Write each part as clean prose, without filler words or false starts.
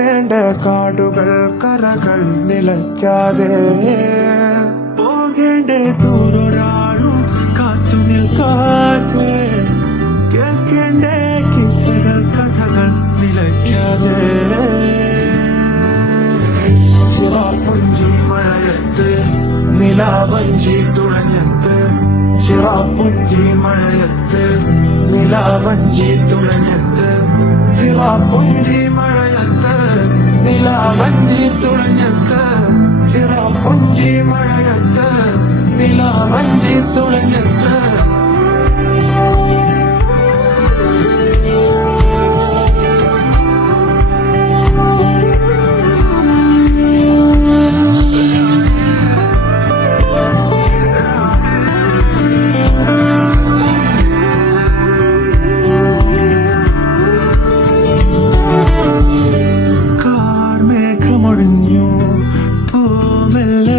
കാണേണ്ട കാടുകൾ കരകൾ നിലയ്ക്കാതെ പോകേണ്ട ദൂരൊരാളും കാത്തു നിൽക്കാതെ കേൾക്കേണ്ട കിസ്സകൾ കഥകൾ നിലയ്ക്കാതെ ചിറാപ്പുഞ്ചി മഴയത്ത് നിലാവഞ്ചി തുഴഞ്ഞത്ത് ചിറാപ്പുഞ്ചി മഴയത്ത് നിലാവഞ്ചി തുഴഞ്ഞത്ത് ചിറാപ്പുഞ്ചി മഴയത്ത് നിലാവഞ്ചി തുഴഞ്ഞത്ത് ചിറാപ്പുഞ്ചി മഴയത്ത് നിലാവഞ്ചി തുഴഞ്ഞത്ത്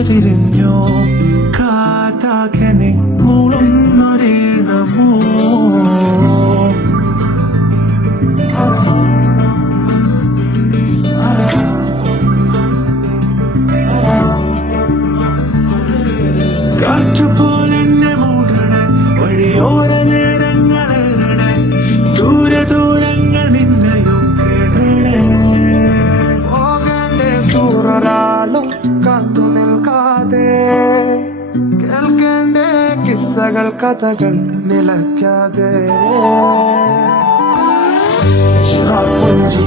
തിരിഞ്ഞോ കാതാകനെ മൂളുന്നൊരീണമോ കാറ്റുപോലെന്നെ മൂടണേ വഴിയോര നേരങ്ങളേറണേ ദൂരെ ദൂരങ്ങൾ നിന്നെയും കേടണേ പോകേണ്ട ദൂരൊരാളും കാത്തു നിൽക്കാതെ കേൾക്കേണ്ട കിസ്സകൾ കഥകൾ നിലയ്ക്കാതെ ചിറാപ്പുഞ്ചി